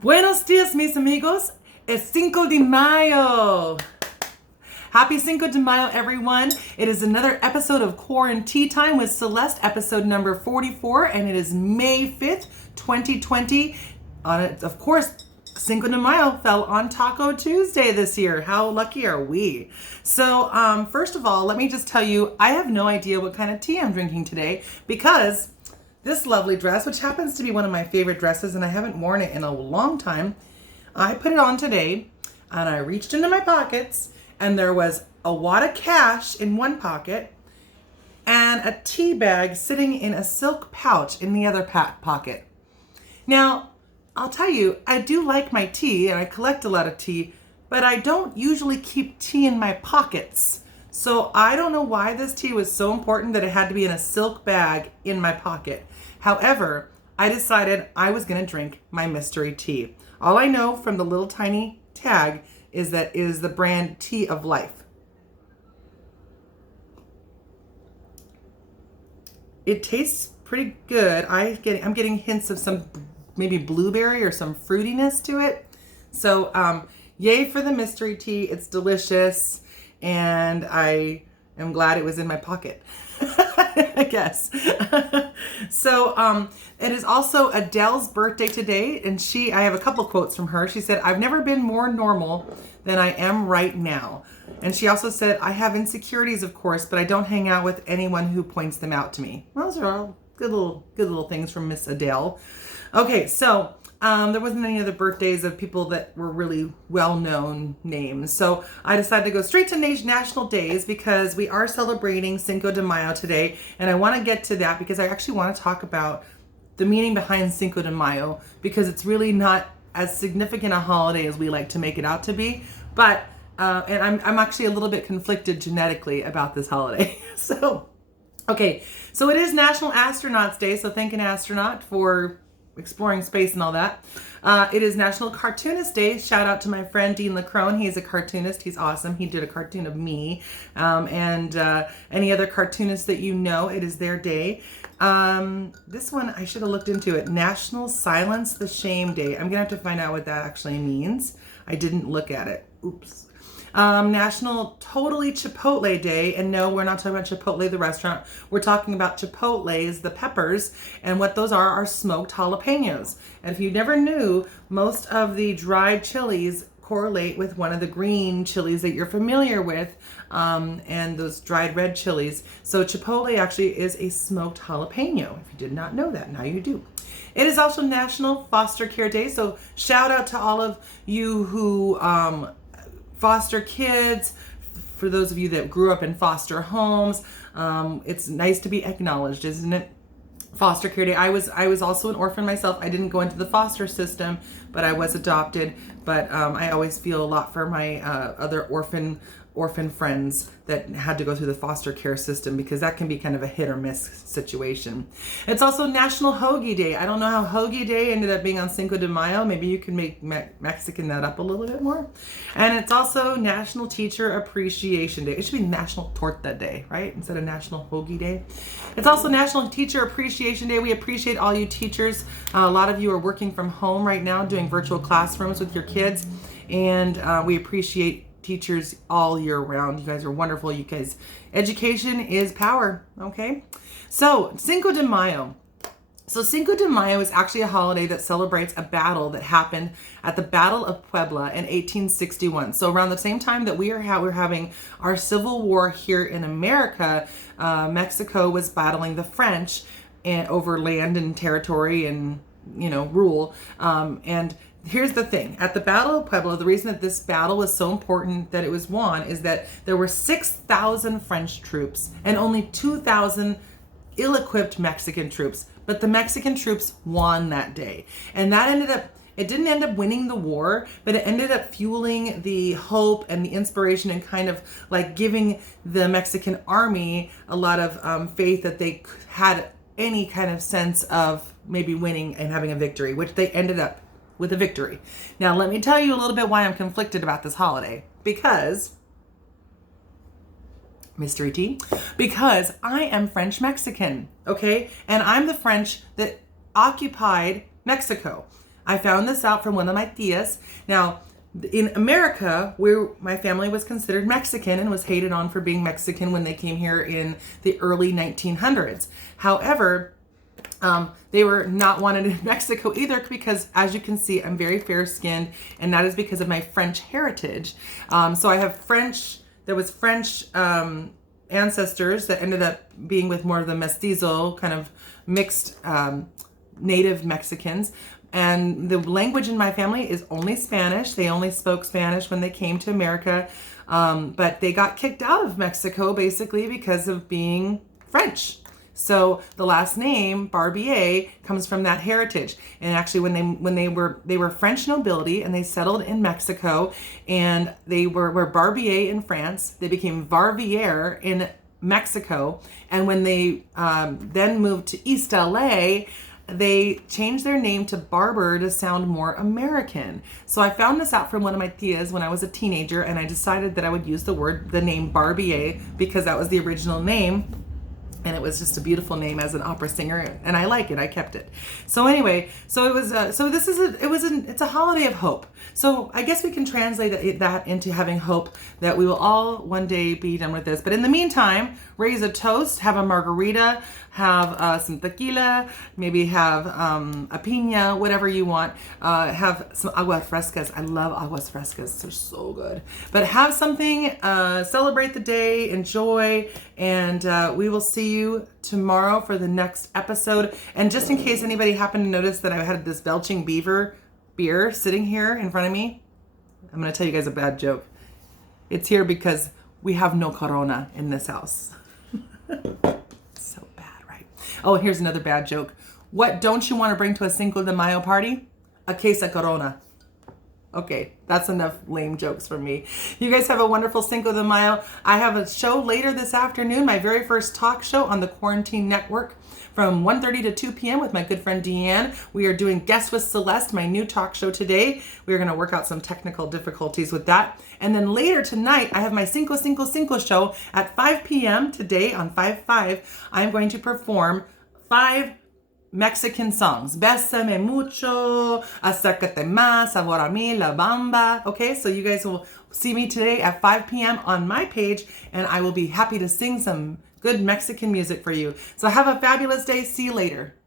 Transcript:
Buenos dias, mis amigos. Es Cinco de Mayo. Happy Cinco de Mayo, everyone. It is another episode of QuaranTEAtime with Celeste, episode number 44, and it is May 5th, 2020. Of course, Cinco de Mayo fell on Taco Tuesday this year. How lucky are we? So, first of all, let me just tell you, I have no idea what kind of tea I'm drinking today because this lovely dress, which happens to be one of my favorite dresses, and I haven't worn it in a long time, I put it on today, and I reached into my pockets, and there was a wad of cash in one pocket, and a tea bag sitting in a silk pouch in the other pocket. Now, I'll tell you, I do like my tea, and I collect a lot of tea, but I don't usually keep tea in my pockets. So I don't know why this tea was so important that it had to be in a silk bag in my pocket. However, I decided I was going to drink my mystery tea. All I know from the little tiny tag is that it is the brand Tea of Life. It tastes pretty good. I'm getting hints of some maybe blueberry or some fruitiness to it. So yay for the mystery tea. It's delicious. And I am glad it was in my pocket, I guess. So it is also Adele's birthday today, and I have a couple quotes from her. She said, "I've never been more normal than I am right now." And she also said, "I have insecurities, of course, but I don't hang out with anyone who points them out to me." Those are all good little things from Miss Adele. Okay, so there wasn't any other birthdays of people that were really well-known names. So I decided to go straight to national days because we are celebrating Cinco de Mayo today. And I want to get to that because I actually want to talk about the meaning behind Cinco de Mayo because it's really not as significant a holiday as we like to make it out to be. But, and I'm actually a little bit conflicted genetically about this holiday. Okay, so it is National Astronauts Day. So thank an astronaut for exploring space and all that. It is National Cartoonist Day. Shout out to my friend Dean LaCrone. He's a cartoonist. He's awesome. He did a cartoon of me. And any other cartoonists that you know, it is their day. This one, I should have looked into it. National Silence the Shame Day. I'm going to have to find out what that actually means. I didn't look at it. Oops. National Totally Chipotle Day. And no, we're not talking about Chipotle, the restaurant. We're talking about chipotles, the peppers. And what those are smoked jalapenos. And if you never knew, most of the dried chilies correlate with one of the green chilies that you're familiar with. And those dried red chilies. So chipotle actually is a smoked jalapeno. If you did not know that, now you do. It is also National Foster Care Day. So shout out to all of you who foster kids, for those of you that grew up in foster homes. It's nice to be acknowledged, isn't it? Foster Care Day. I was also an orphan myself. I didn't go into the foster system, but I was adopted. But I always feel a lot for my other orphan friends that had to go through the foster care system because that can be kind of a hit or miss situation. It's also National Hoagie Day. I don't know how Hoagie Day ended up being on Cinco de Mayo. Maybe you can make Mexican that up a little bit more. And it's also National Teacher Appreciation Day. It should be National Torta Day, right? Instead of National Hoagie Day. It's also National Teacher Appreciation Day. We appreciate all you teachers. A lot of you are working from home right now doing virtual classrooms with your kids. And we appreciate teachers all year round. You guys are wonderful. You guys, education is power. Okay. So Cinco de Mayo. So Cinco de Mayo is actually a holiday that celebrates a battle that happened at the Battle of Puebla in 1861. So around the same time that we're having our Civil War here in America, Mexico was battling the French over land and territory and, rule. And here's the thing. At the Battle of Puebla, the reason that this battle was so important that it was won is that there were 6,000 French troops and only 2,000 ill-equipped Mexican troops. But the Mexican troops won that day. And it didn't end up winning the war, but it ended up fueling the hope and the inspiration and kind of like giving the Mexican army a lot of faith that they had any kind of sense of maybe winning and having a victory, which they ended up with a victory. Now, let me tell you a little bit why I'm conflicted about this holiday. Because mystery tea, because I am French Mexican, okay? And I'm the French that occupied Mexico. I found this out from one of my tias. Now, in America, my family was considered Mexican and was hated on for being Mexican when they came here in the early 1900s. However, they were not wanted in Mexico either because, as you can see, I'm very fair-skinned, and that is because of my French heritage. So I have French ancestors that ended up being with more of the mestizo, kind of mixed native Mexicans. And the language in my family is only Spanish. They only spoke Spanish when they came to America. But they got kicked out of Mexico basically because of being French. So the last name Barbier comes from that heritage. And actually when they were French nobility and they settled in Mexico, and they were Barbier in France, they became Varvier in Mexico. And when they then moved to East LA, they changed their name to Barber to sound more American. So I found this out from one of my tias when I was a teenager, and I decided that I would use the name Barbier because that was the original name. And it was just a beautiful name as an opera singer, and I like it. I kept it. So anyway, so it was. It's a holiday of hope. So I guess we can translate that into having hope that we will all one day be done with this. But in the meantime, raise a toast, have a margarita, have some tequila, maybe have a piña, whatever you want. Have some aguas frescas. I love aguas frescas. They're so good. But have something, celebrate the day, enjoy, and we will see you tomorrow for the next episode. And just in case anybody happened to notice that I had this Belching Beaver beer sitting here in front of me, I'm going to tell you guys a bad joke. It's here because we have no Corona in this house. So bad, right? Oh, and here's another bad joke. What don't you want to bring to a Cinco de Mayo party? A case of Corona. Okay, that's enough lame jokes from me. You guys have a wonderful Cinco de Mayo. I have a show later this afternoon, my very first talk show on the Quarantine Network from 1:30 to 2 p.m. with my good friend Deanne. We are doing Guest with Celeste, my new talk show today. We are going to work out some technical difficulties with that. And then later tonight, I have my Cinco show at 5 p.m. today on 5/5. I'm going to perform 5 Mexican songs. Bésame mucho, acércate más, sabor a mí, la bamba. Okay, so you guys will see me today at 5 p.m. on my page, and I will be happy to sing some good Mexican music for you. So have a fabulous day. See you later.